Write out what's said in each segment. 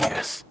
Yes.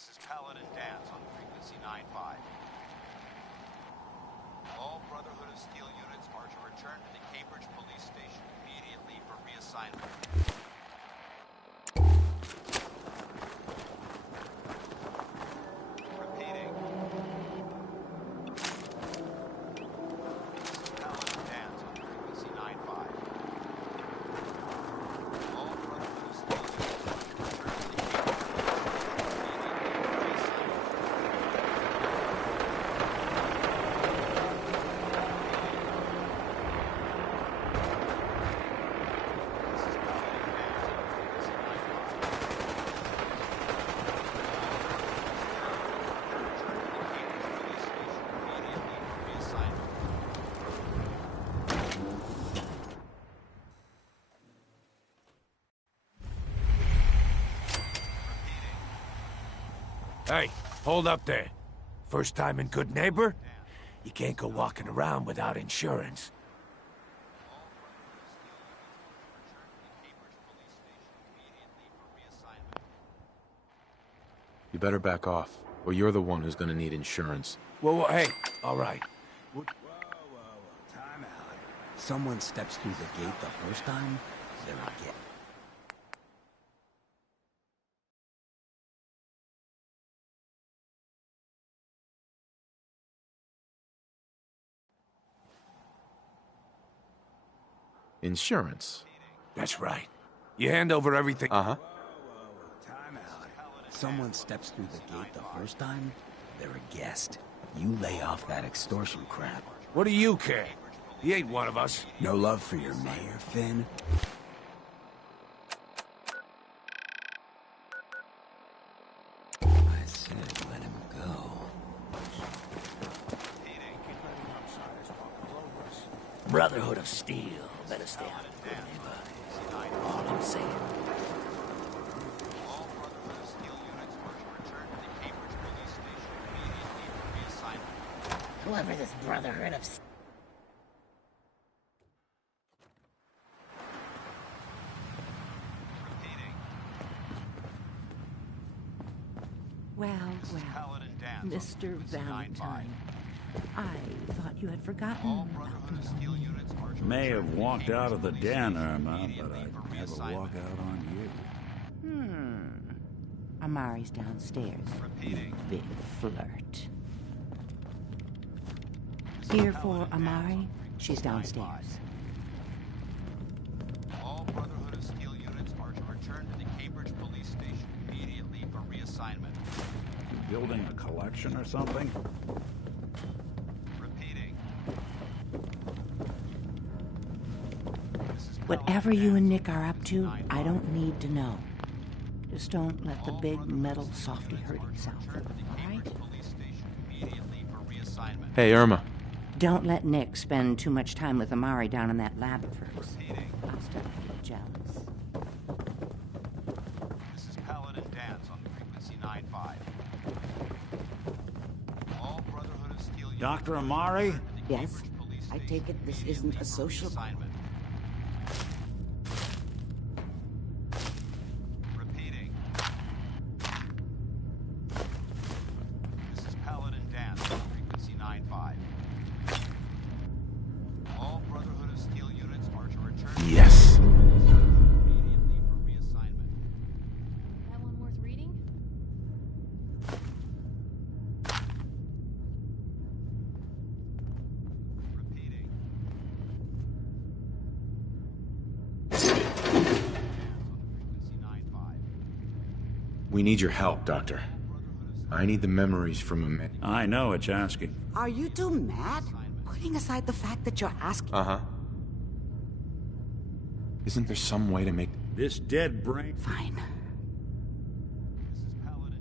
This is Paladin Dance on frequency 95. All Brotherhood of Steel units are to return to the Cambridge Police Station immediately for reassignment. Repeating. This is Paladin Dance on frequency 95. All Brotherhood of Steel units are to return to the Cambridge Police Station immediately for reassignment. Hey, hold up there. First time in Good Neighbor? You can't go walking around without insurance. You better back off, or you're the one who's gonna need insurance. Whoa, hey, all right. Whoa, time out. Someone steps through the gate the first time, they're a get. Insurance? That's right. You hand over everything. Uh-huh. Time out. Someone steps through the gate the first time, they're a guest. You lay off that extortion crap. What do you care? He ain't one of us. No love for your mayor, Finn? I said let him go. Brotherhood of Steel. Better stay out of the neighbor. All I'm saying. All Brotherhood of Steel units are to return to the Cambridge Police Station immediately for reassignment. Whoever this Brotherhood of Repeating. Well, Paladin Dance on Mr. frequency 9-5. Valentine, I thought you had forgotten All about Brotherhood of me. Steel units are to May return have to the walked out of the Cambridge den, Police Irma, Station but immediately I'd for never reassignment. walk out on you. Amari's downstairs. Repeating. Big flirt. Here for Amari, she's downstairs. All Brotherhood of Steel units are to return to the Cambridge Police Station immediately for reassignment. You building a collection or something? Repeating. Whatever you and Nick are up to, I don't need to know. Just don't let the big metal softy hurt himself, Return to the all right? Cambridge Police Station immediately for reassignment. Hey, Irma. Don't let Nick spend too much time with Amari down in that lab of hers. Repeating. I'll start to get jealous. This is Paladin Dance on frequency 9-5. All Brotherhood of Steel units Dr. are to Amari? return to the Yes? Cambridge Police I Station take it this isn't immediately a for social- reassignment. Repeating. This is Paladin Dance on frequency 9-5. All Brotherhood of Steel units are to return to Yes. immediately for reassignment. That one worth reading? Repeating. Frequency 9-5. We need your help, Doctor. I need the memories from a man. I know it's asking. Are you two mad? Putting aside the fact that you're asking. Uh-huh. Isn't there some way to make... This dead brain... Fine.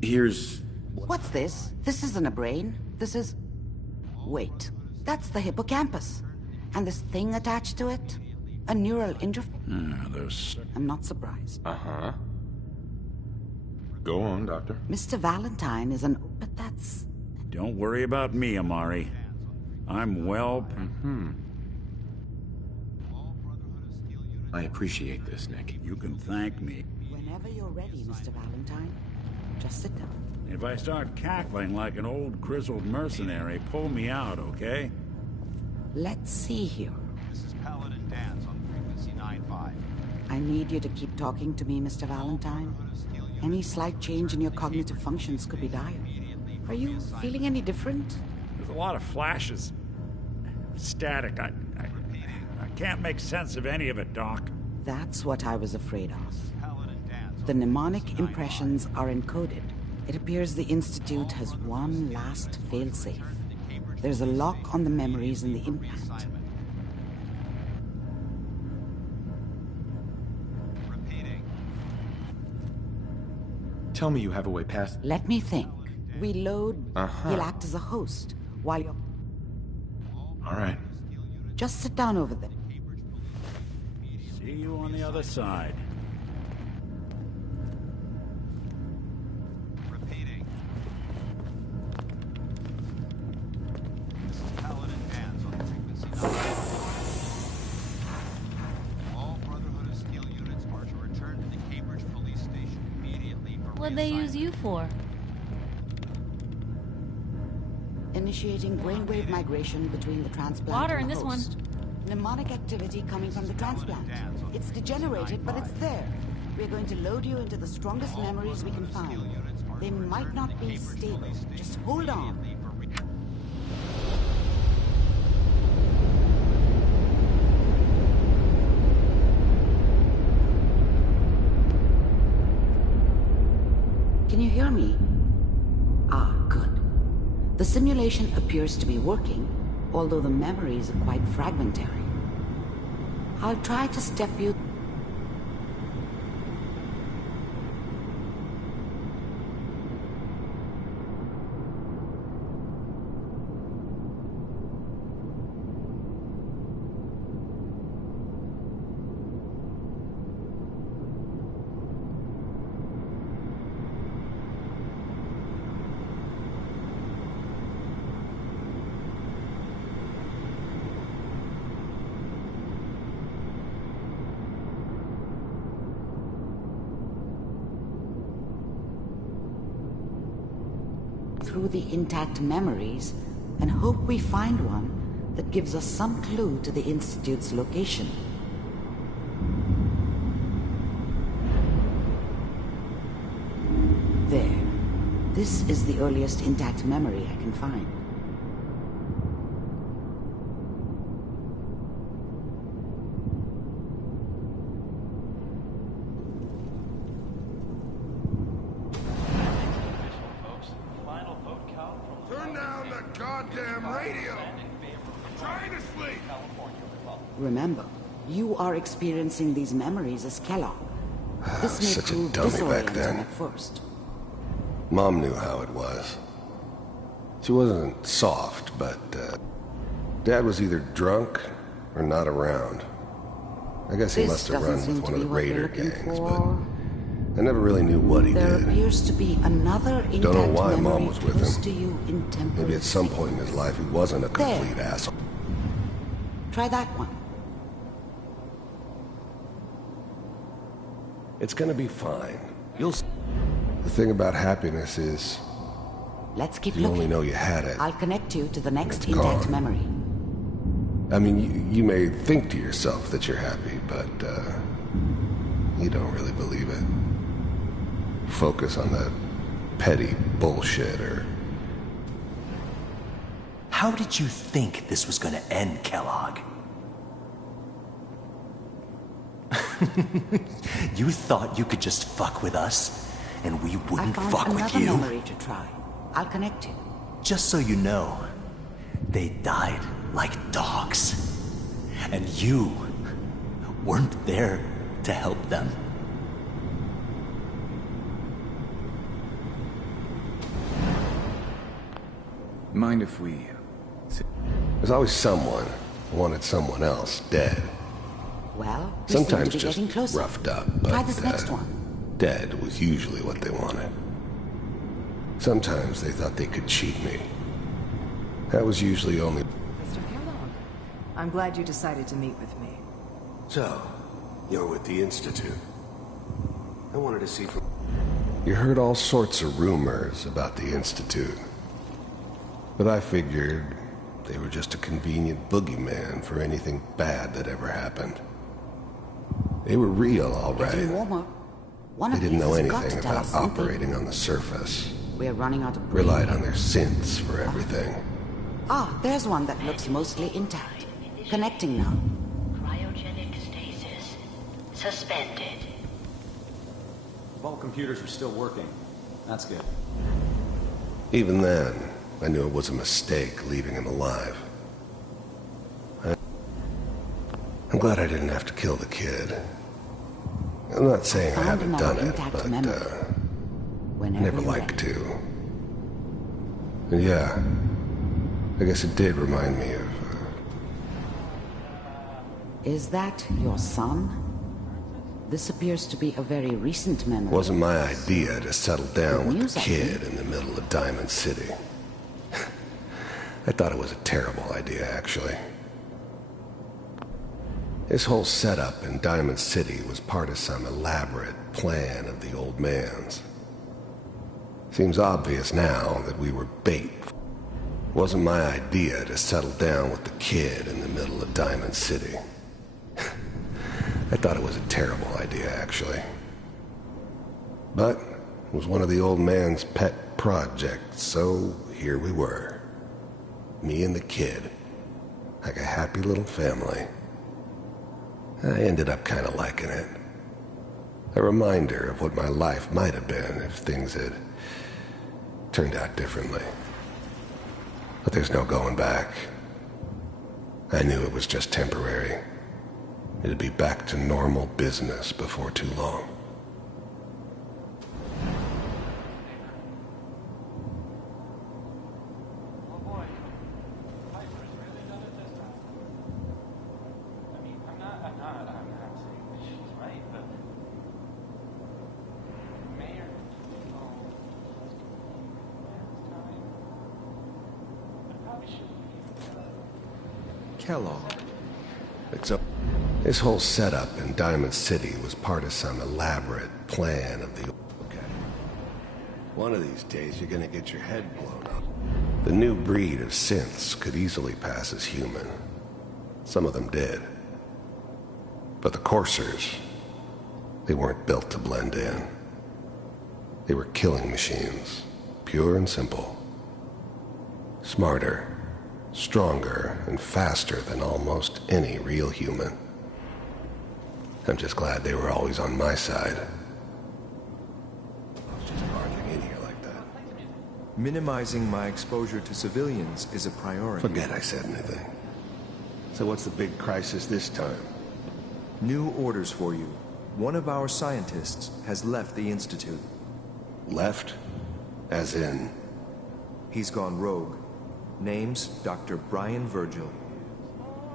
Here's... What's this? This isn't a brain. This is... Wait. That's the hippocampus. And this thing attached to it? A neural interface? Those... I'm not surprised. Uh-huh. Go on, Doctor. Mr. Valentine is an... But that's... Don't worry about me, Amari. I'm well... I appreciate this, Nick. You can thank me. Whenever you're ready, Mr. Valentine. Just sit down. If I start cackling like an old grizzled mercenary, pull me out, okay? Let's see here. This is Paladin Dance on frequency 9-5. I need you to keep talking to me, Mr. Valentine. Any slight change in your cognitive functions could be dire. Are you feeling any different? There's a lot of flashes. Static. I can't make sense of any of it, Doc. That's what I was afraid of. Paladin Dance The mnemonic impressions are encoded. It appears the Institute has one last failsafe. There's a lock on the memories in the implant. Repeating. Tell me you have a way past... Let me think. We load. Uh-huh. He'll act as a host while you're... All right. Just sit down over there. See you on the other side. Repeating. This is Paladin What'd they use you for? Initiating brainwave migration between the transplant Water and in the this one. host. Mnemonic activity coming from the transplant. It's degenerated, but it's there. We're going to load you into the strongest memories we can find. They might not be stable. Just hold on. Can you hear me? Ah, good. The simulation appears to be working, although the memories are quite fragmentary. I'll try to step you... through the intact memories and hope we find one that gives us some clue to the Institute's location. There. This is the earliest intact memory I can find. Turn down the goddamn radio! I'm trying to sleep! Remember, you are experiencing these memories as Kellogg. This may Such a prove dummy back disorienting then. at first. Mom knew how it was. She wasn't soft, but Dad was either drunk or not around. I guess he This must have doesn't run seem with to one of be the what you're raider looking gangs, for. but I never really knew what he There did. appears to be another intact Don't know why memory Mom was with close him. to you in temporary Maybe at some point in his life he wasn't a There. complete asshole. Try that one. It's gonna be fine. You'll s The thing about happiness is, Let's keep you only looking. know you had it. I'll connect you to the next It's intact gone. memory. I mean, you may think to yourself that you're happy, but you don't really believe it. Focus on that petty bullshit or... How did you think this was gonna end, Kellogg? You thought you could just fuck with us, and we I wouldn't found fuck with another you? memory to try. I'll connect you. Just so you know, they died like dogs. And you weren't there to help them. Mind if we... There's always someone who wanted someone else dead. Well, we Sometimes seem to be just getting closer. roughed up, but Try this next one. dead was usually what they wanted. Sometimes they thought they could cheat me. That was usually only... Mr. Kellogg, I'm glad you decided to meet with me. So, you're with the Institute. I wanted to see from... You heard all sorts of rumors about the Institute. But I figured they were just a convenient boogeyman for anything bad that ever happened. They were real, all Getting right. warmer. One They of didn't these know has got anything to tell about us something. operating on the surface. We're running out of brain. Relied on their synths for everything. Ah, there's one that looks mostly intact. Connecting now. Cryogenic stasis. Suspended. Vault computers are still working. That's good. Even then, I knew it was a mistake leaving him alive. I'm glad I didn't have to kill the kid. I'm not saying I Found haven't another done it, intact but memory. Whenever never you're liked ready. to. And yeah, I guess it did remind me of... Is that your son? This appears to be a very recent memory. Wasn't my idea to settle down Good with news, the I kid in the middle of Diamond City. I thought it was a terrible idea, actually. His whole setup in Diamond City was part of some elaborate plan of the old man's. Seems obvious now that we were bait. It wasn't my idea to settle down with the kid in the middle of Diamond City. I thought it was a terrible idea, actually. But it was one of the old man's pet projects, so here we were. Me and the kid. Like a happy little family. I ended up kind of liking it. A reminder of what my life might have been if things had turned out differently. But there's no going back. I knew it was just temporary. It'd be back to normal business before too long. Kellogg. This whole setup in Diamond City was part of some elaborate plan of the... Okay. One of these days you're gonna get your head blown up. The new breed of synths could easily pass as human. Some of them did. But the coursers, they weren't built to blend in. They were killing machines, pure and simple. Smarter, stronger, and faster than almost any real human. I'm just glad they were always on my side. I was just barging in here like that. Minimizing my exposure to civilians is a priority. Forget I said anything. So what's the big crisis this time? New orders for you. One of our scientists has left the Institute. Left? As in? He's gone rogue. Name's Dr. Brian Virgil.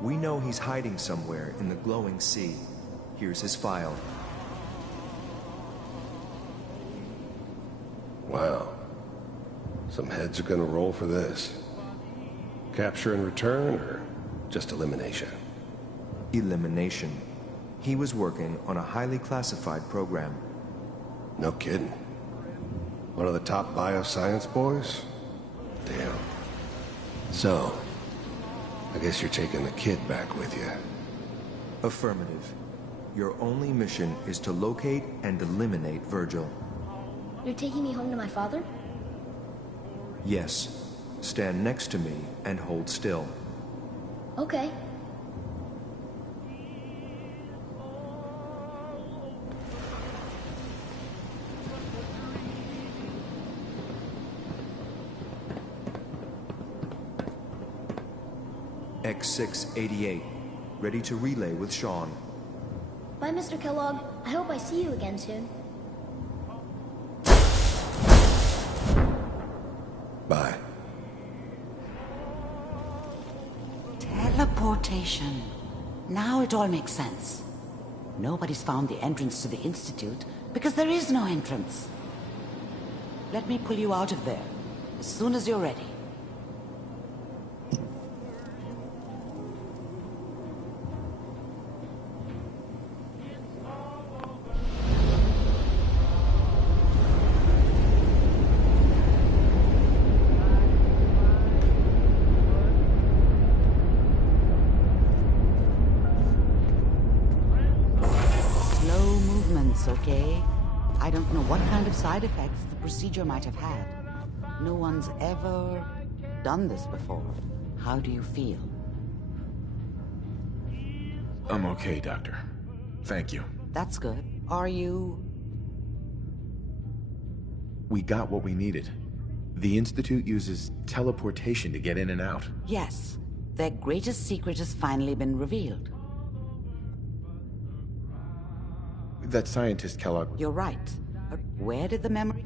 We know he's hiding somewhere in the glowing sea. Here's his file. Wow. Some heads are gonna roll for this. Capture and return, or just elimination? Elimination. He was working on a highly classified program. No kidding. One of the top bioscience boys? Damn. So, I guess you're taking the kid back with you. Affirmative. Your only mission is to locate and eliminate Virgil. You're taking me home to my father? Yes. Stand next to me and hold still. Okay. X688. Ready to relay with Sean. Bye, Mr. Kellogg. I hope I see you again soon. Bye. Teleportation. Now it all makes sense. Nobody's found the entrance to the Institute because there is no entrance. Let me pull you out of there as soon as you're ready. Okay? I don't know what kind of side effects the procedure might have had. No one's ever done this before. How do you feel? I'm okay, Doctor. Thank you. That's good. Are you... We got what we needed. The Institute uses teleportation to get in and out. Yes. Their greatest secret has finally been revealed. That scientist, Kellogg. You're right. But where did the memory...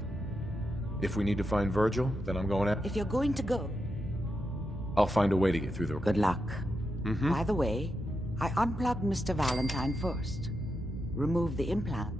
If we need to find Virgil, then I'm going at... If you're going to go... I'll find a way to get through the... Good luck. By the way, I unplugged Mr. Valentine first. Remove the implant.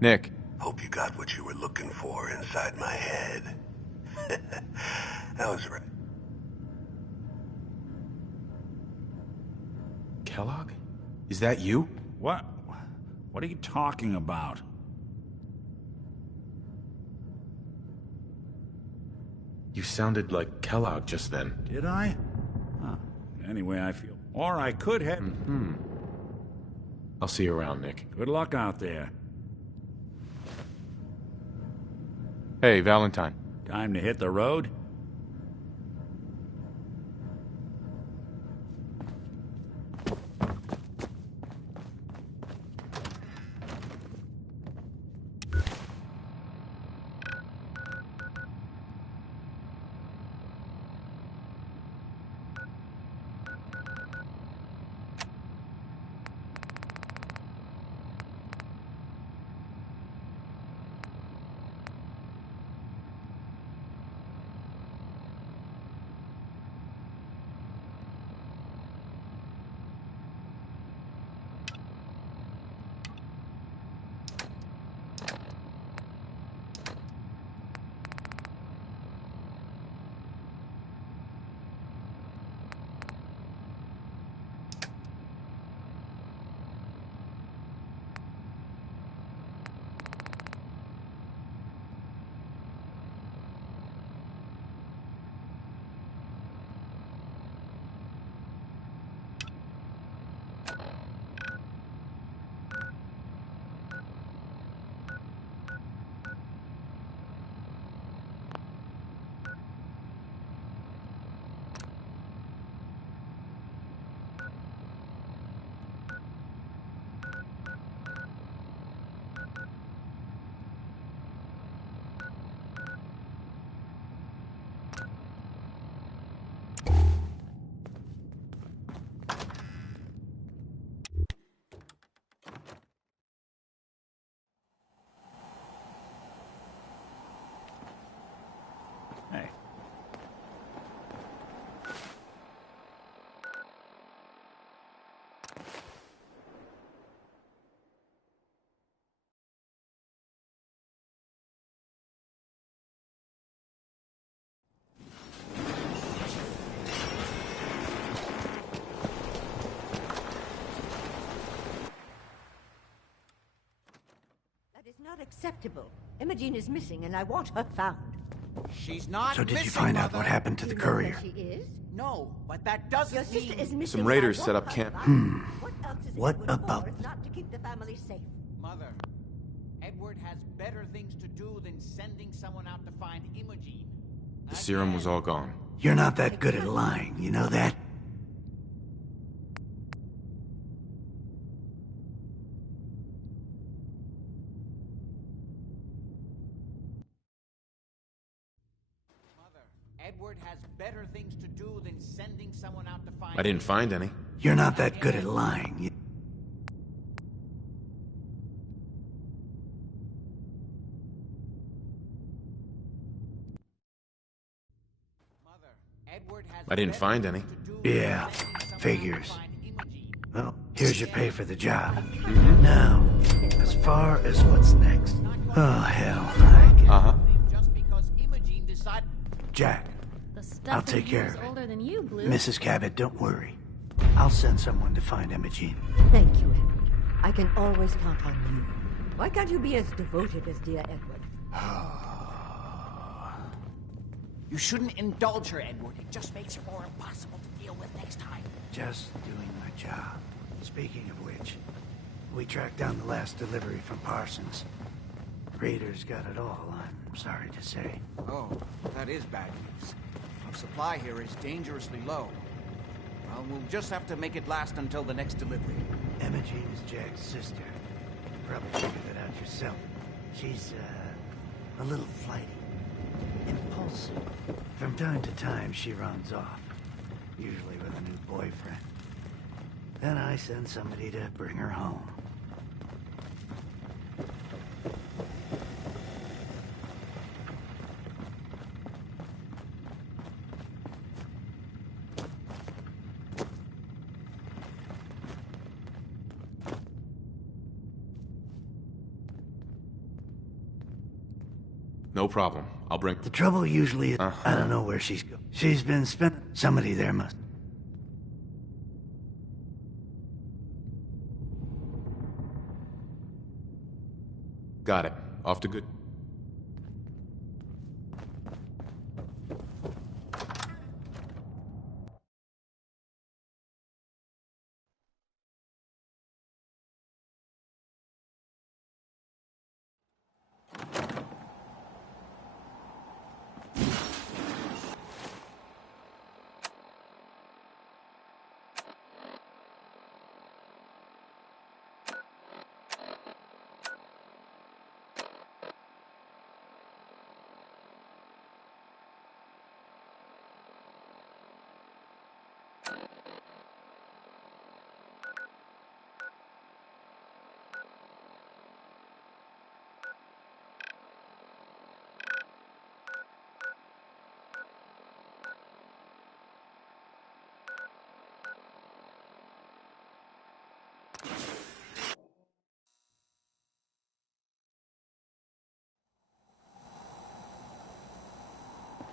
Nick. Hope you got what you were looking for inside my head. I was right. Kellogg? Is that you? What? What are you talking about? You sounded like Kellogg just then. Did I? Huh. Anyway, I feel. Or I could have. I'll see you around, Nick. Good luck out there. Hey, Valentine. Time to hit the road? Hey. That is not acceptable. Imogene is missing, and I want her found. She's not So did you missing, find out Mother. what happened to the courier? She is? No, but that doesn't Your sister mean... is missing. Some raiders set up camp. What else is What Edward about- for if not to keep the family safe? Mother, Edward has better things to do than sending someone out to find Imogene. The serum was all gone. You're not that good at lying, you know that? Edward has better things to do than sending someone out to find... I didn't find any. You're not that good at lying. Mother, Edward has I didn't better find any. things to do Yeah, than sending someone out to figures. find Imogene. Well, here's your pay for the job. Now, as far as what's next. Oh, hell. Just because Imogene decided... Jack, The stuff I'll in take here care is of it. older than you, Blue. Mrs. Cabot, don't worry. I'll send someone to find Imogene. Thank you, Edward. I can always count on you. Why can't you be as devoted as dear Edward? You shouldn't indulge her, Edward. It just makes her more impossible to deal with next time. Just doing my job. Speaking of which, we tracked down the last delivery from Parsons. Raiders got it all, I'm sorry to say. Oh, that is bad news. Our supply here is dangerously low. Well, we'll just have to make it last until the next delivery. Imogene is Jack's sister. You probably figured that out yourself. She's, a little flighty. Impulsive. From time to time, she runs off. Usually with a new boyfriend. Then I send somebody to bring her home. No problem. I'll bring... The trouble usually is I don't know where she's going. She's been spending... Somebody there must... Got it. Off to good...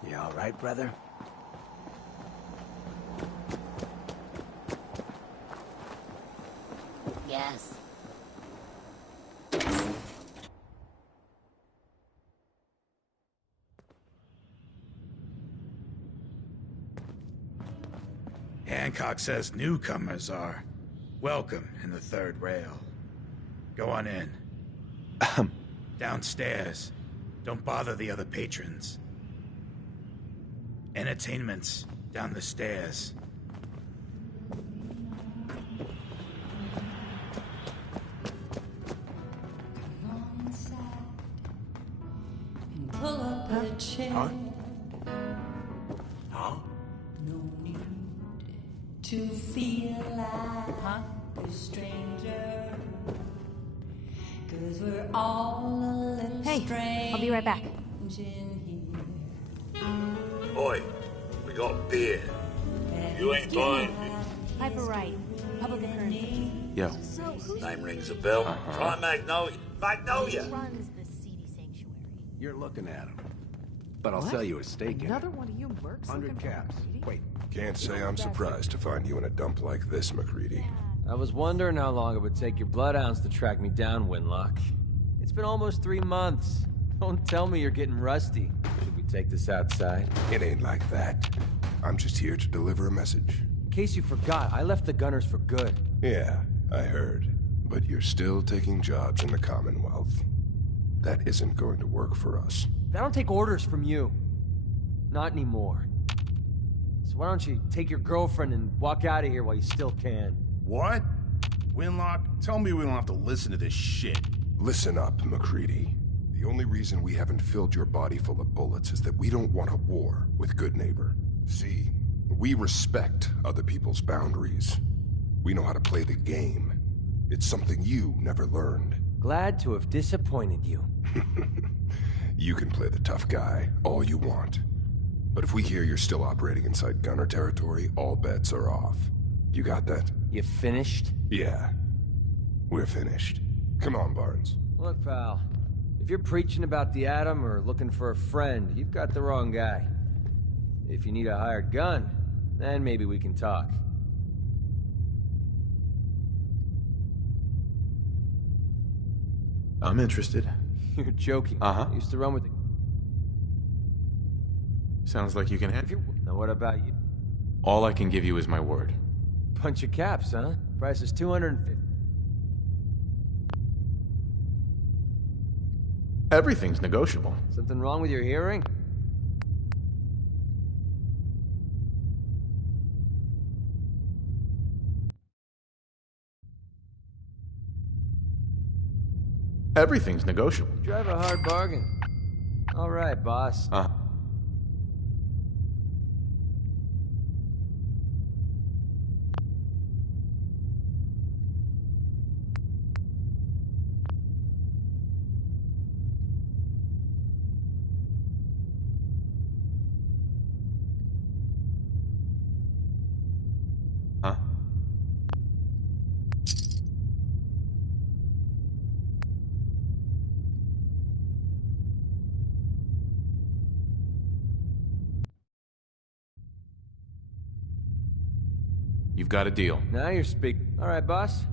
You all right, brother? Yes. Hancock says newcomers are welcome in the third rail. Go on in. Downstairs. Don't bother the other patrons. Entertainment's down the stairs. Pull up a chair. Huh? Huh? No need to feel like a stranger. 'Cause we're all a little Hey, I'll be right back. Oi, we got beer. You ain't buying me. Piper Wright, Public Currency. Yo. So who's Name rings a bell. Try Magnolia. Magnolia! runs the seedy sanctuary? You're looking at him. But I'll sell you a steak in it. Another one of you mercs 100 caps. Wait. Can't say I'm surprised to find you in a dump like this, McCready. I was wondering how long it would take your bloodhounds to track me down, Winlock. It's been almost 3 months. Don't tell me you're getting rusty. Should we take this outside? It ain't like that. I'm just here to deliver a message. In case you forgot, I left the Gunners for good. Yeah, I heard. But you're still taking jobs in the Commonwealth. That isn't going to work for us. I don't take orders from you. Not anymore. So why don't you take your girlfriend and walk out of here while you still can? What? Winlock, tell me we don't have to listen to this shit. Listen up, McCready. The only reason we haven't filled your body full of bullets is that we don't want a war with Good Neighbor. See, we respect other people's boundaries. We know how to play the game. It's something you never learned. Glad to have disappointed you. You can play the tough guy all you want. But if we hear you're still operating inside Gunner territory, all bets are off. You got that? You finished? Yeah. We're finished. Come on, Barnes. Look, pal. If you're preaching about the Atom or looking for a friend, you've got the wrong guy. If you need a hired gun, then maybe we can talk. I'm interested. You're joking. Uh-huh. I used to run with the... Sounds like you can have... Now what about you? All I can give you is my word. Bunch of caps, huh? Price is $250. Everything's negotiable. Something wrong with your hearing? Everything's negotiable. You drive a hard bargain. All right, boss. You've got a deal. Now you're speaking. All right, boss.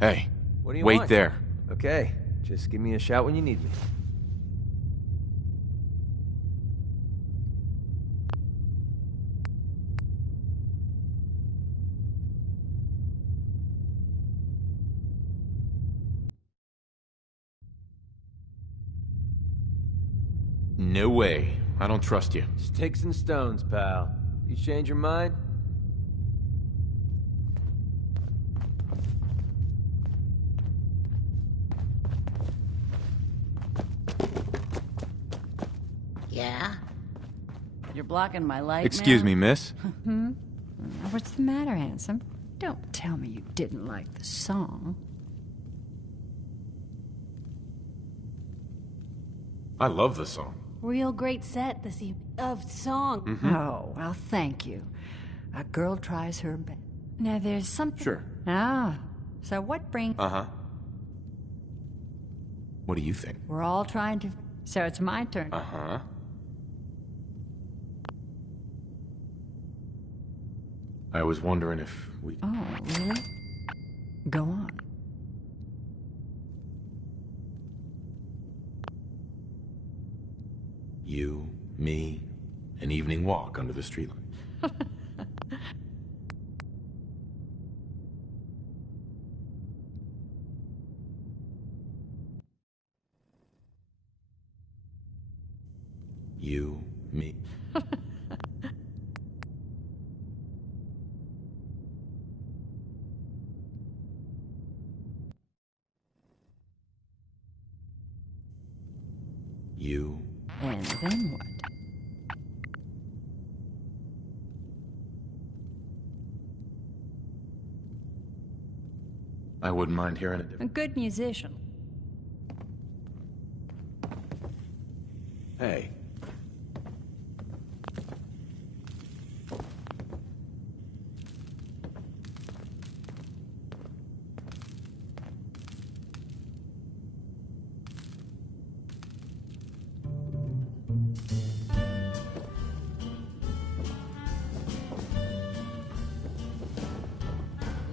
Hey, What do you wait want? there. Okay, just give me a shout when you need me. No way. I don't trust you. Sticks and stones, pal. You change your mind? Yeah? You're blocking my light, Excuse me, miss? Hmm? What's the matter, handsome? Don't tell me you didn't like the song. I love the song. Real great set this evening of song. Mhm. Oh, well, thank you. A girl tries her best. Now, there's something... Sure. Ah, so what brings... Uh-huh. What do you think? We're all trying to... So it's my turn. Uh-huh. I was wondering if we... Oh, really? Go on. You, me, an evening walk under the streetlight. You, me. You. And then what? I wouldn't mind hearing it. A good musician. Hey.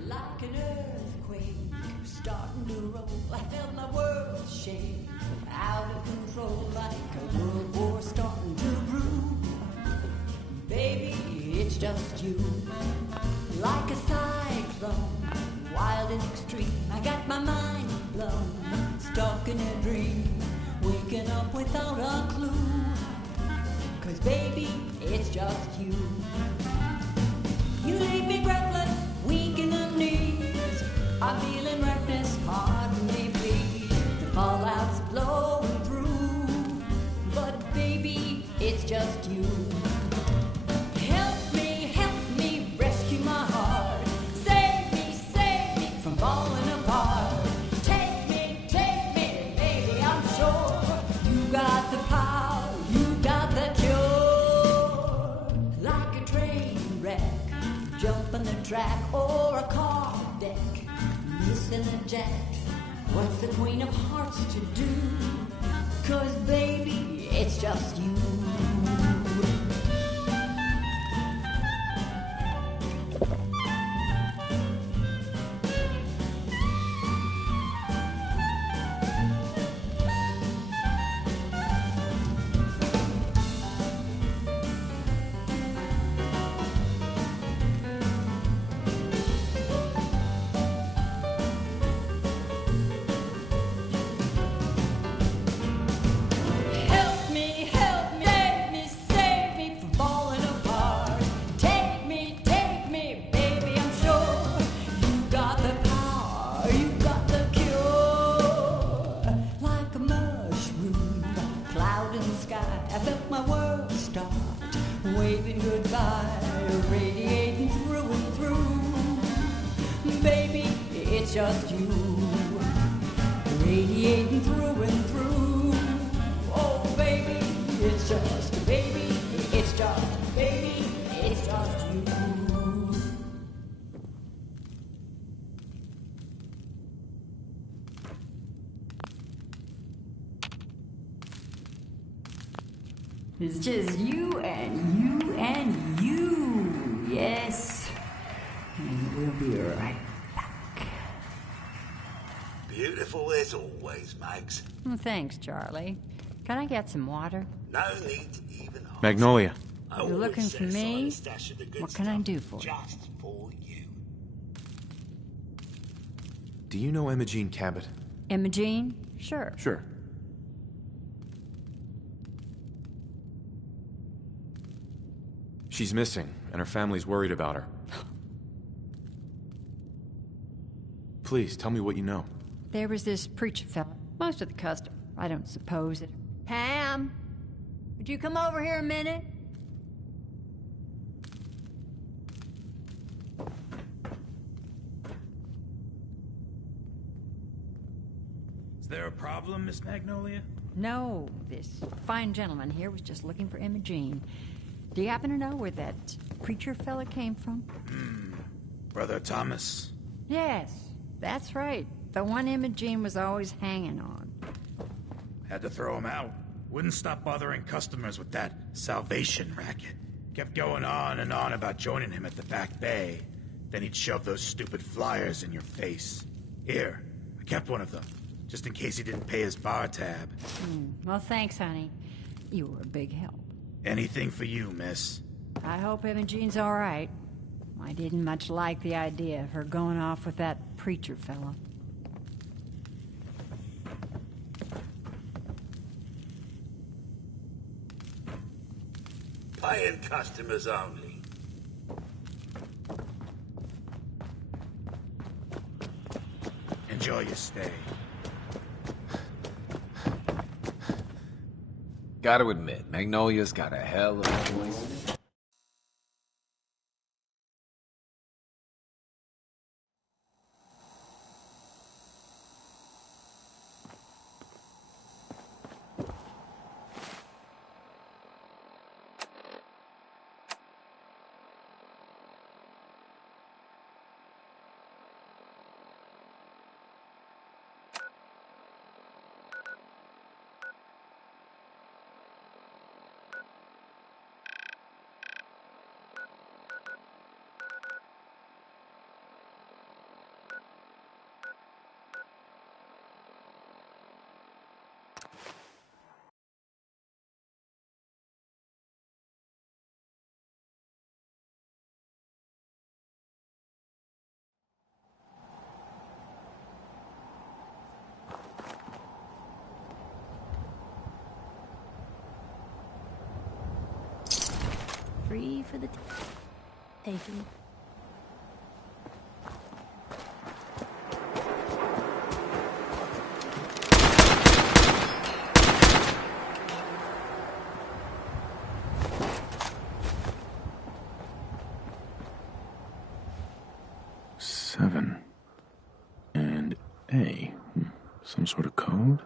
Like an earthquake starting to roll, I felt my world shake out of control, like a world war starting to brew. Baby, it's just you. Like a cyclone, wild and extreme, I got my mind blown, stuck in a dream, waking up without a clue. 'Cause baby, it's just you. You leave me breathless, weak in the knees. I'm feeling reckless, pardon me please. The fallout's blowing through, but baby, it's just you. Help me, rescue my heart. Save me from falling apart. Take me, baby, I'm sure you got the power, you got the cure. Like a train wreck, jumping the track, or a car deck, missing a jack. What's the Queen of Hearts to do? 'Cause baby, it's just you. Help me, save me from falling apart. Take me, baby, I'm sure you got the power, you got the cure. Like a mushroom, cloud in the sky, I felt my world start waving goodbye, radiating through and through. Baby, it's just you. radiating through and through. Oh, baby, it's just a baby. It's just a baby. It's just you. It's just you and you and you. Yes. And we'll be right back. Beautiful as always, Mags. Well, thanks, Charlie. Can I get some water? No need to even ask. Magnolia. You're looking for me? What can I do for you? Just for you. Do you know Imogene Cabot? Imogene? Sure. Sure. She's missing, and her family's worried about her. Please, tell me what you know. There was this preacher fella. Most of the custom. I don't suppose it. Pam! Would you come over here a minute? Is there a problem, Miss Magnolia? No, this fine gentleman here was just looking for Imogene. Do you happen to know where that preacher fella came from? Brother Thomas? Yes, that's right. The one Imogene was always hanging on. Had to throw him out. Wouldn't stop bothering customers with that salvation racket. Kept going on and on about joining him at the back bay. Then he'd shove those stupid flyers in your face. Here, I kept one of them, just in case he didn't pay his bar tab. Well, thanks, honey. You were a big help. Anything for you, miss. I hope Imogene's all right. I didn't much like the idea of her going off with that preacher fella. Paying customers only. Enjoy your stay. Gotta admit, Magnolia's got a hell of a voice. Free for the taking. Seven. And A. Some sort of code?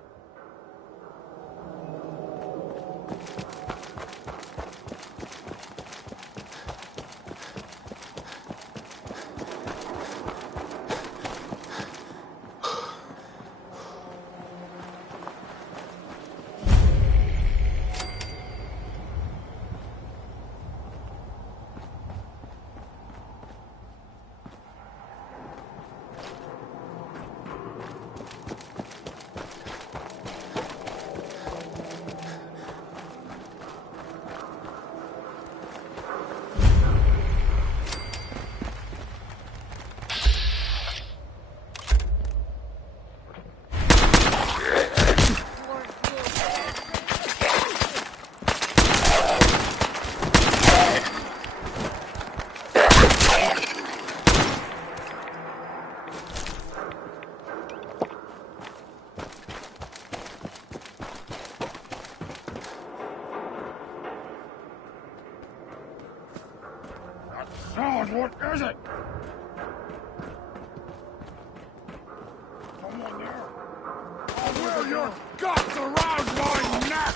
God, what is it? Someone there? your guts around my neck!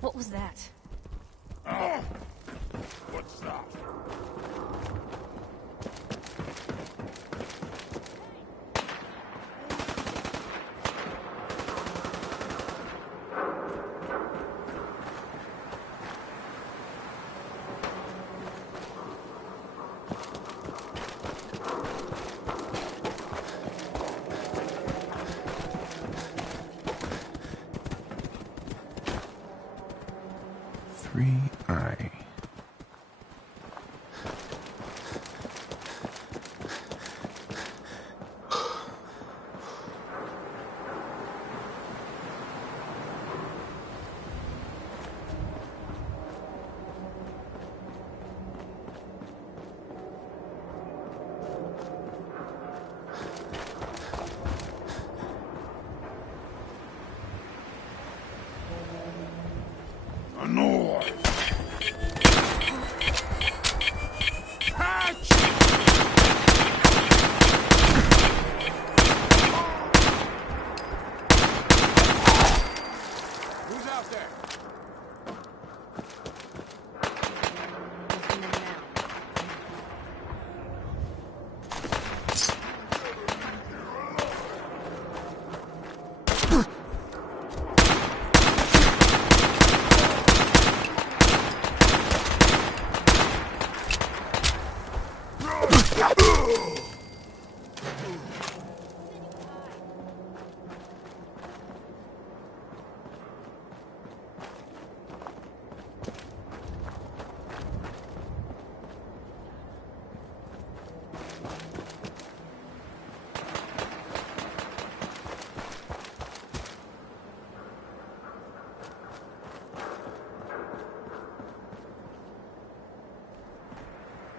What was that? Oh, what's that? I.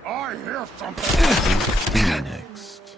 I hear something! Next.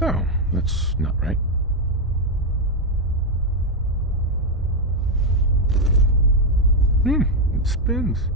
So, that's not right. It spins.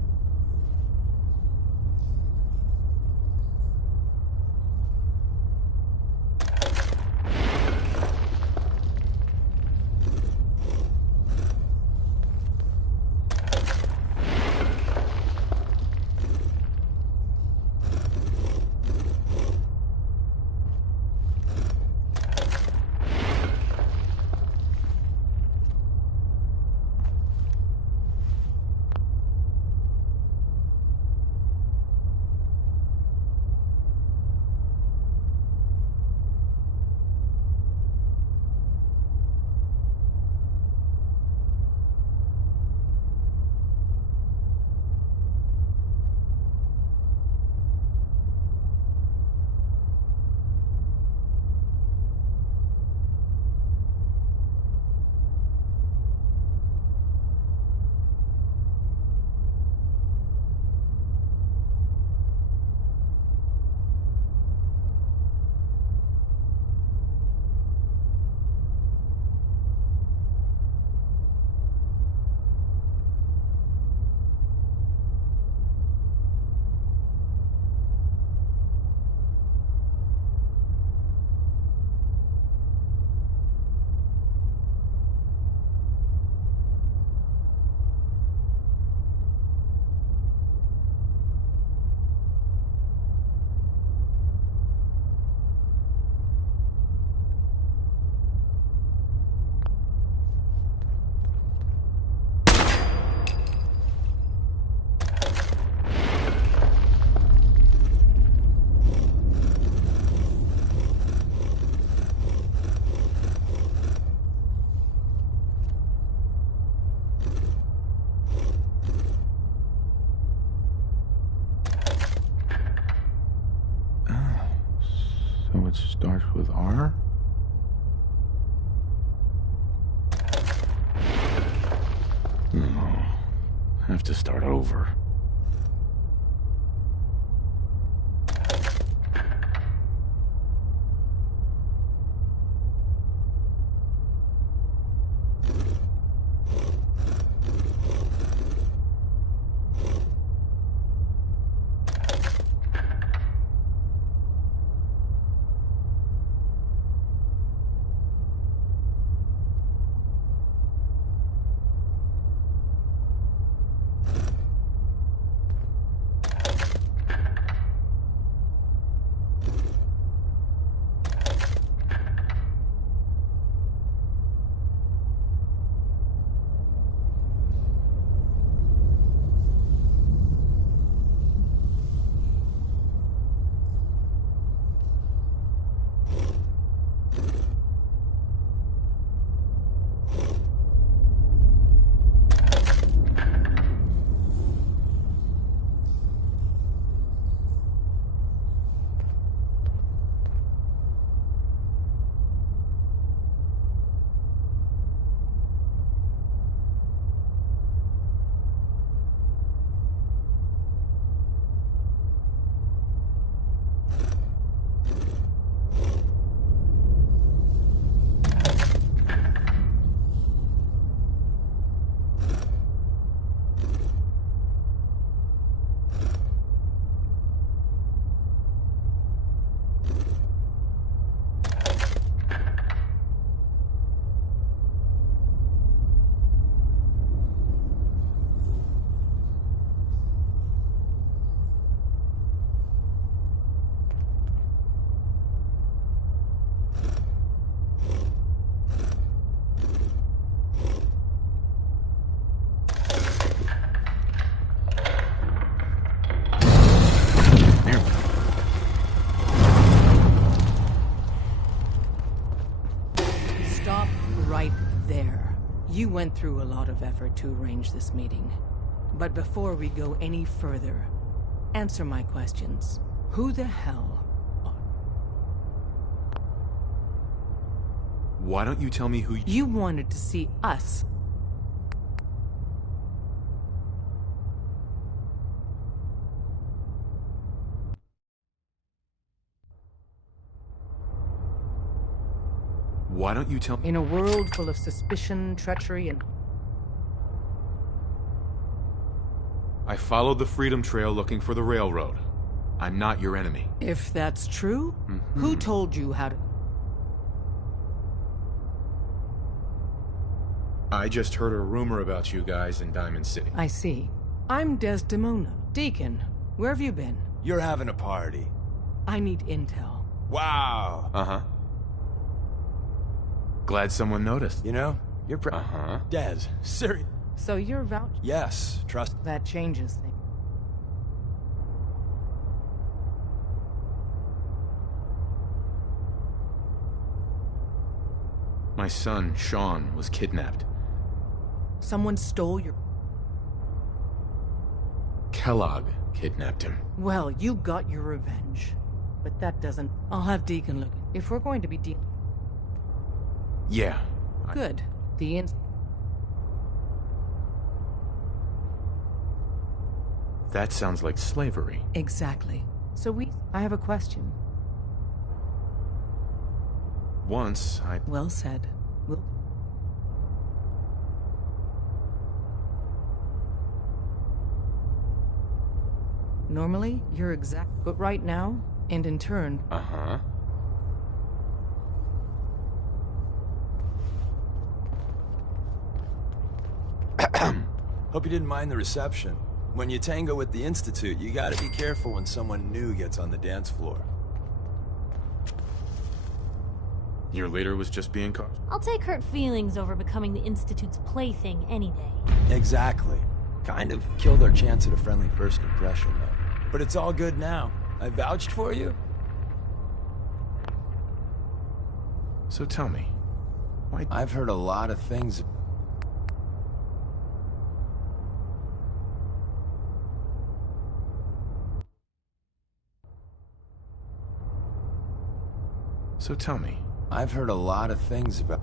So it starts with R? No. Have to start over. You went through a lot of effort to arrange this meeting. But before we go any further, answer my questions. Who the hell? Why don't you tell me who You wanted to see us. Why don't you tell me? In a world full of suspicion, treachery, and... I followed the Freedom Trail looking for the railroad. I'm not your enemy. If that's true, who told you how to... I just heard a rumor about you guys in Diamond City. I see. I'm Desdemona. Deacon, where have you been? You're having a party. I need intel. Wow. Uh-huh. Glad someone noticed. You know, you're Des, serious. So you're vouch? Yes, trust. That changes things. My son, Sean, was kidnapped. Someone stole your... Kellogg kidnapped him. Well, you got your revenge. But that doesn't... I'll have Deacon look. If we're going to be dealing... Yeah. Good. That sounds like slavery. Exactly. So I have a question. Once, I... Well said. Normally, you're exact... But right now, and in turn... Uh-huh. Hope you didn't mind the reception. When you tango with the Institute, you gotta be careful when someone new gets on the dance floor. Your leader was just being cautious. I'll take hurt feelings over becoming the Institute's plaything any day. Exactly. Kind of killed our chance at a friendly first impression, though. But it's all good now. I vouched for you. So tell me, why... I've heard a lot of things... So tell me. I've heard a lot of things about...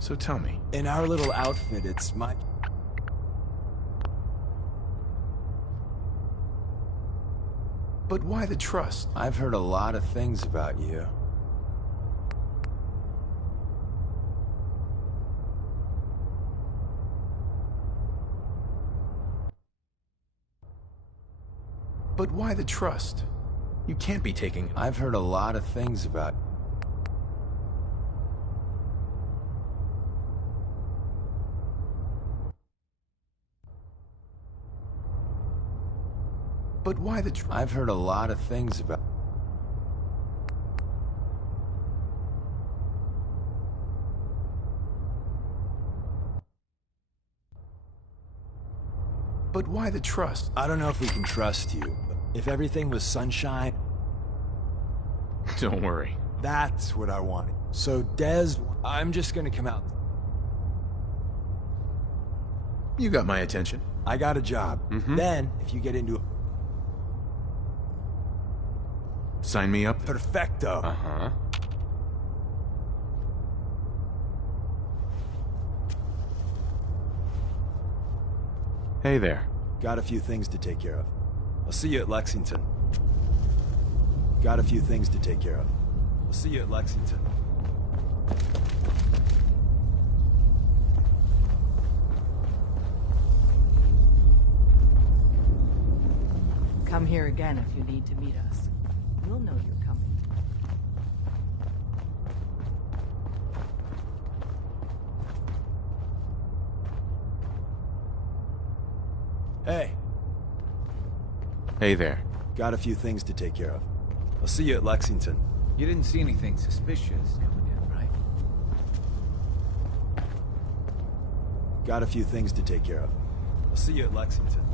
So tell me. In our little outfit, it's my... But why the trust? I've heard a lot of things about you. But why the trust? You can't be taking... I've heard a lot of things about... But why the... I've heard a lot of things about... But why the trust? I don't know if we can trust you, but if everything was sunshine... Don't worry. That's what I wanted. So, Des, I'm just gonna come out... You got my attention. I got a job. Then, if you get into a... Sign me up? Perfecto. Uh-huh. Hey there. Got a few things to take care of. I'll see you at Lexington. Got a few things to take care of. I'll see you at Lexington. Come here again if you need to meet us. We'll know you're coming. Hey. Hey there. Got a few things to take care of. I'll see you at Lexington. You didn't see anything suspicious coming in, right? Got a few things to take care of. I'll see you at Lexington.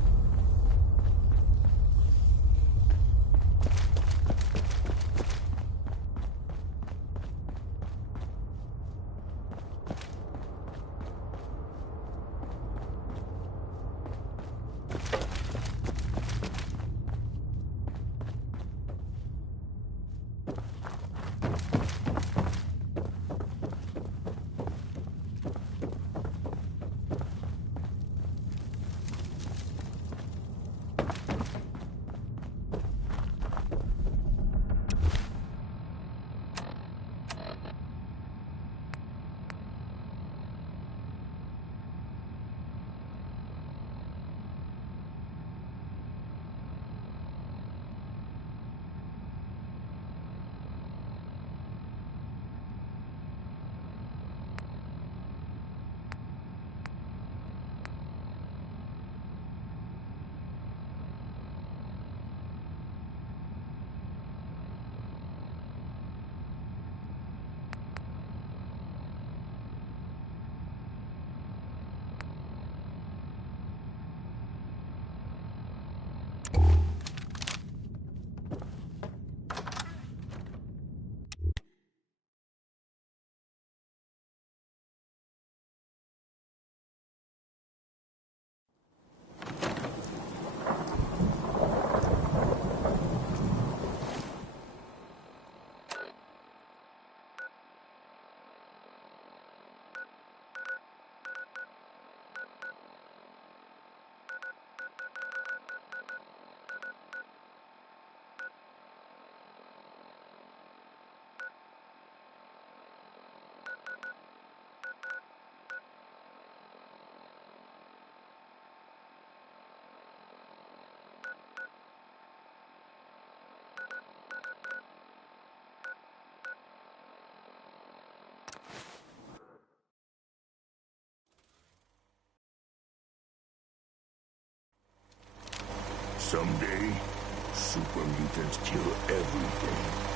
Someday, super mutants kill everything.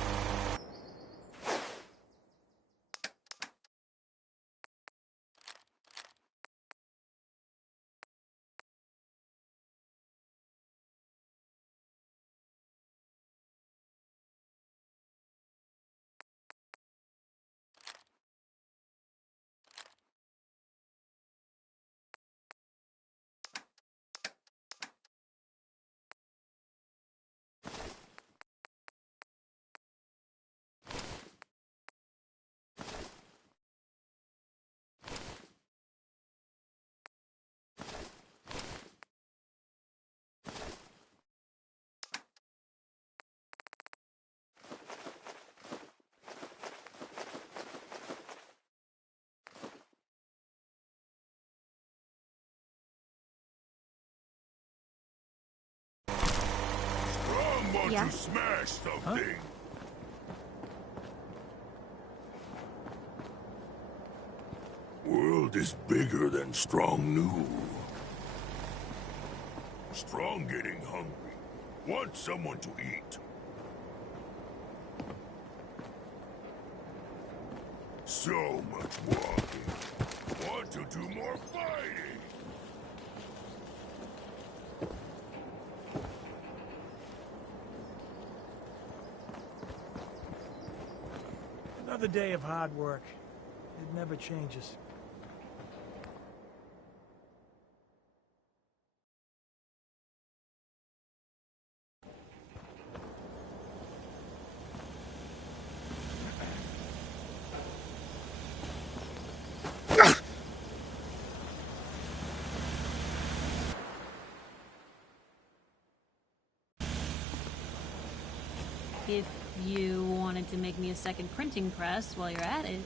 Want Yeah? to smash something? World is bigger than Strong knew. Strong getting hungry. Want someone to eat. So much walking. Want to do more fighting. Another day of hard work. It never changes. If you wanted to make me a second printing press while you're at it.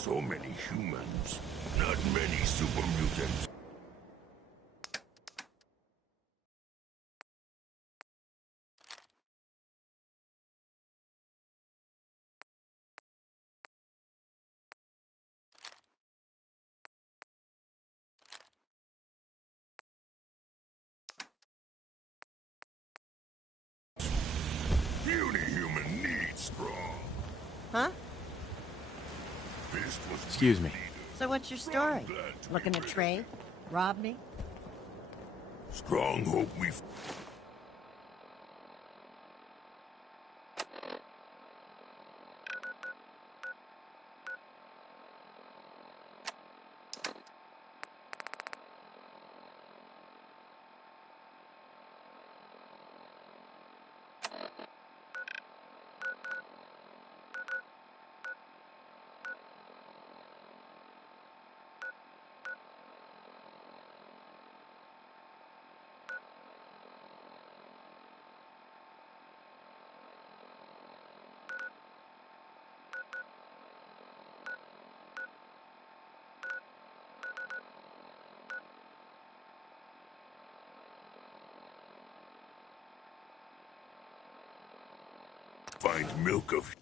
So many humans. Not many super mutants. Puny human needs strong. Huh? Excuse me. So what's your story? Looking to trade? Rob me? Strong hope we... Find milk of...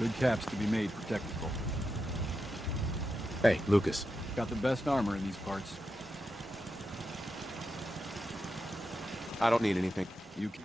Good caps to be made for technical. Hey, Lucas. Got the best armor in these parts. I don't need anything. You can...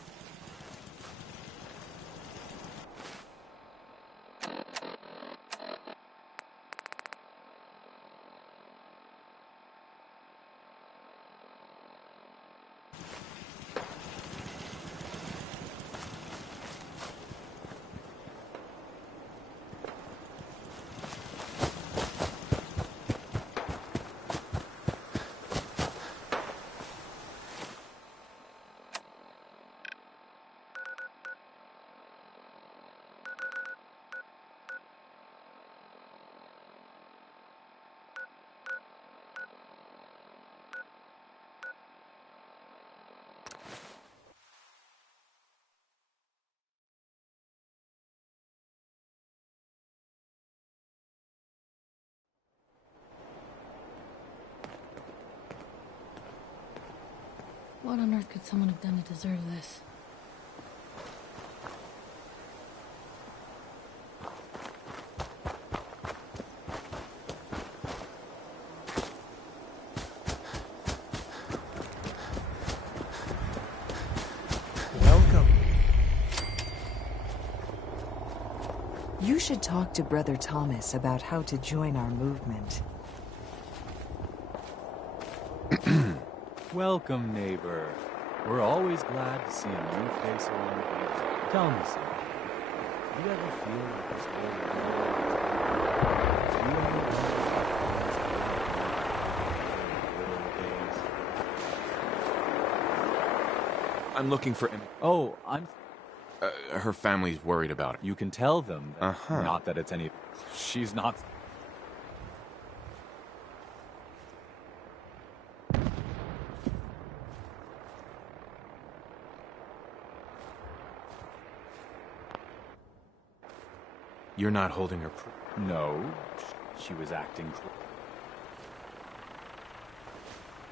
What on earth could someone have done to deserve this? Welcome. You should talk to Brother Thomas about how to join our movement. Welcome, neighbor. We're always glad to see a new face around here. Tell me something. Do you ever feel like this whole world is... Do you ever wonder what things I'm looking for... Oh, I'm... her family's worried about her. You can tell them that, Uh-huh. not that it's any... She's not... You're not holding her... No, she was acting...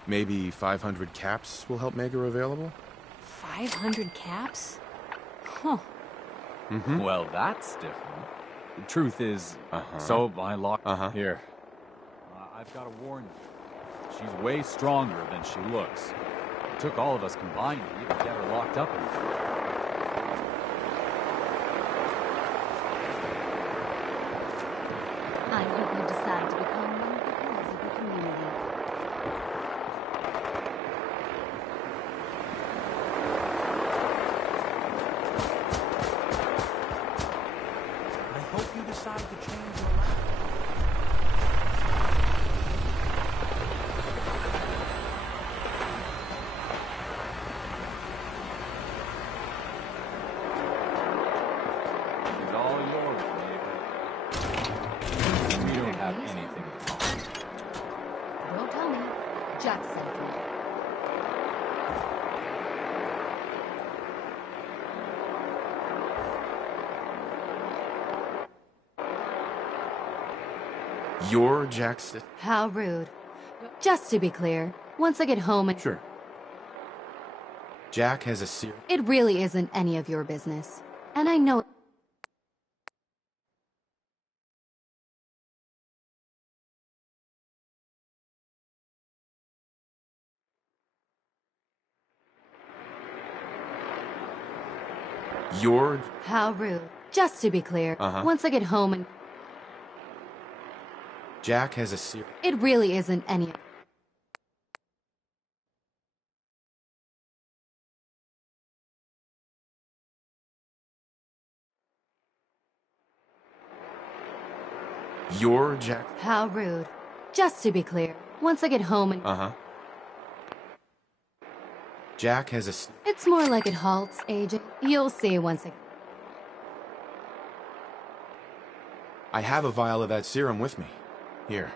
Maybe 500 caps will help make her available? 500 caps? Huh. Mm-hmm. Well, that's different. The truth is, so I locked here. I've got to warn you. She's way stronger than she looks. It took all of us combined to even get her locked up in here. I hope you decide to become one of the pillars of the community. I hope you decide to change your life. It's all yours, neighbor. You're Jack's sister? How rude. Just to be clear, once I get home and... Sure. Jack has a serious... It really isn't any of your business. And I know... You're... How rude. Just to be clear, once I get home and... Jack has a serious... It really isn't any of... You're Jack... How rude. Just to be clear, once I get home and... Jack has a... It's more like it halts, AJ. You'll see once I... I have a vial of that serum with me. Here.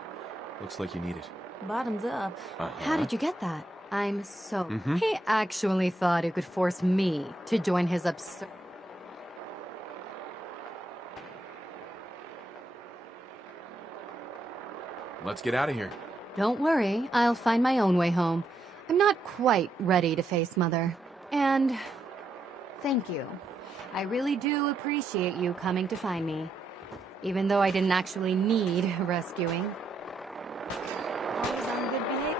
Looks like you need it. Bottoms up. How did you get that? I'm so... He actually thought he could force me to join his absurd... Let's get out of here. Don't worry, I'll find my own way home. I'm not quite ready to face Mother. And... thank you. I really do appreciate you coming to find me. Even though I didn't actually need rescuing. Always on good behavior.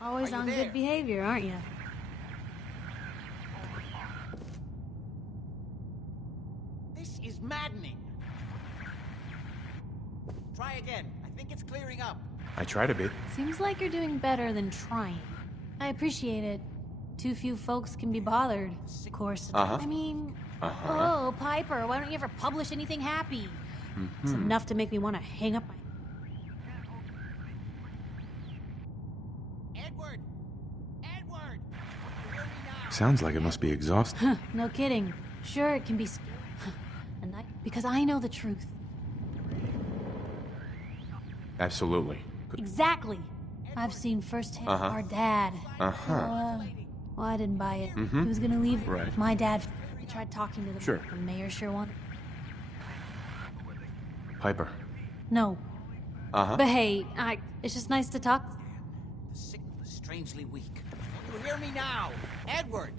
Always on good behavior, aren't you? This is maddening. Try again. I think it's clearing up. I try to be. Seems like you're doing better than trying. I appreciate it. Too few folks can be bothered, of course. I mean, oh, Piper, why don't you ever publish anything happy? It's enough to make me want to hang up my... Sounds like it must be exhausting. No kidding. Sure, it can be scary. Because I know the truth. Absolutely. Exactly. I've seen firsthand our dad. Well, I didn't buy it. He was gonna leave. Right. My dad tried talking to the mayor sure wanted. Piper. No. But hey, it's just nice to talk. The signal is strangely weak. You hear me now? Edward!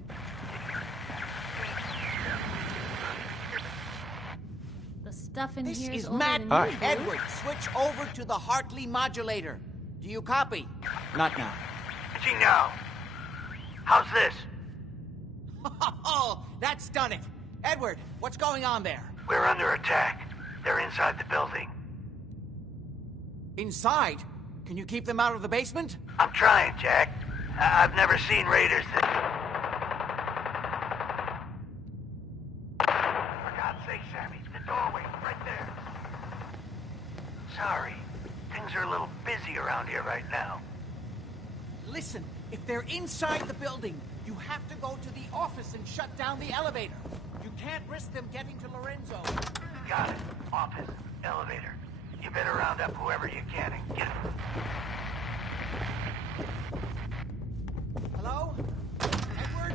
The stuff in This here is older mad. than you. Edward, switch over to the Hartley modulator. Do you copy? Not now. See now. How's this? Oh, that's done it. Edward, what's going on there? We're under attack. They're inside the building. Inside? Can you keep them out of the basement? I'm trying, Jack. I've never seen raiders that... For God's sake, Sammy, the doorway, right there. Sorry. Things are a little busy around here right now. Listen, if they're inside the building, you have to go to the office and shut down the elevator. You can't risk them getting to Lorenzo. Got it. Office. Elevator. You better round up whoever you can and get them. Hello? Edward?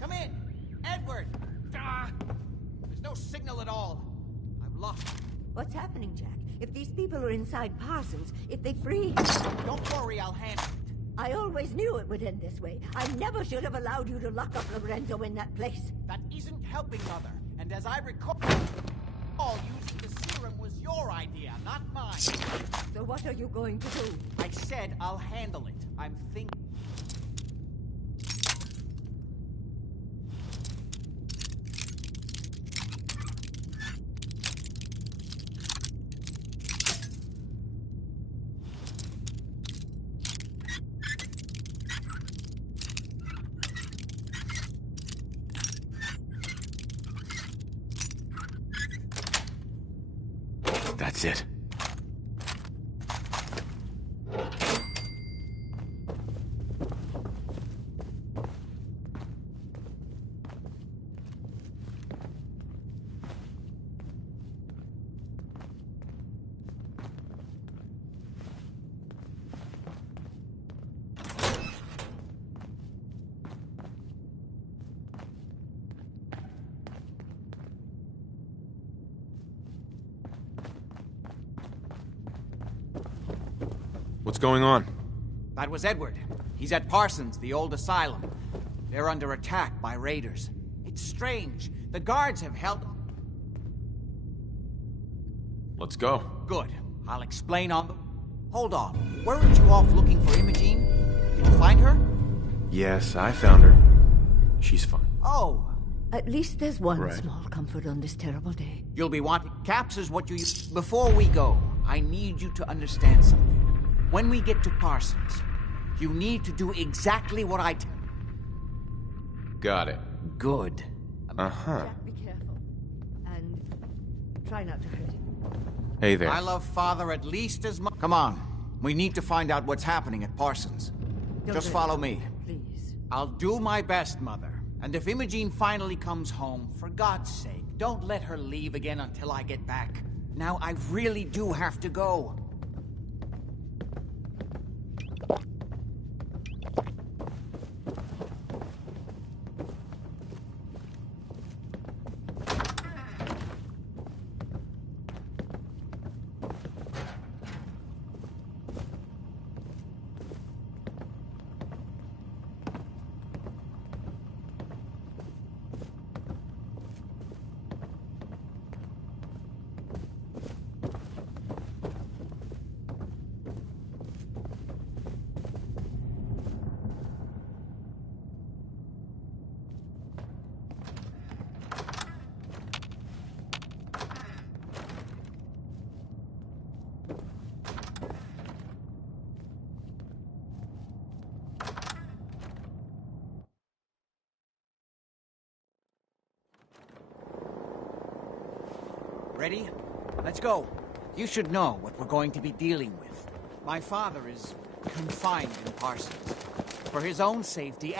Come in! Edward! There's no signal at all. I've lost him. What's happening, Jack? If these people are inside Parsons, if they free... Don't worry, I'll handle it. I always knew it would end this way. I never should have allowed you to lock up Lorenzo in that place. That isn't helping, Mother. And as I recall, using the serum was your idea, not mine. So what are you going to do? I said I'll handle it. I'm thinking... That's it. What's going on? That was Edward. He's at Parsons, the old asylum. They're under attack by raiders. It's strange. The guards have held... Let's go. Good. I'll explain on the... Hold on. Weren't you off looking for Imogene? Did you find her? Yes, I found her. She's fine. Oh. At least there's one small comfort on this terrible day. You'll be wanting... Caps is what you... Before we go, I need you to understand something. When we get to Parsons, you need to do exactly what I tell you. Got it. Good. Uh-huh. Jack, be careful. And try not to hurt him. Hey there. I love Father at least as much. Come on. We need to find out what's happening at Parsons. Just follow me. Please. I'll do my best, Mother. And if Imogene finally comes home, for God's sake, don't let her leave again until I get back. Now, I really do have to go. Ready? Let's go. You should know what we're going to be dealing with. My father is confined in Parsons. For his own safety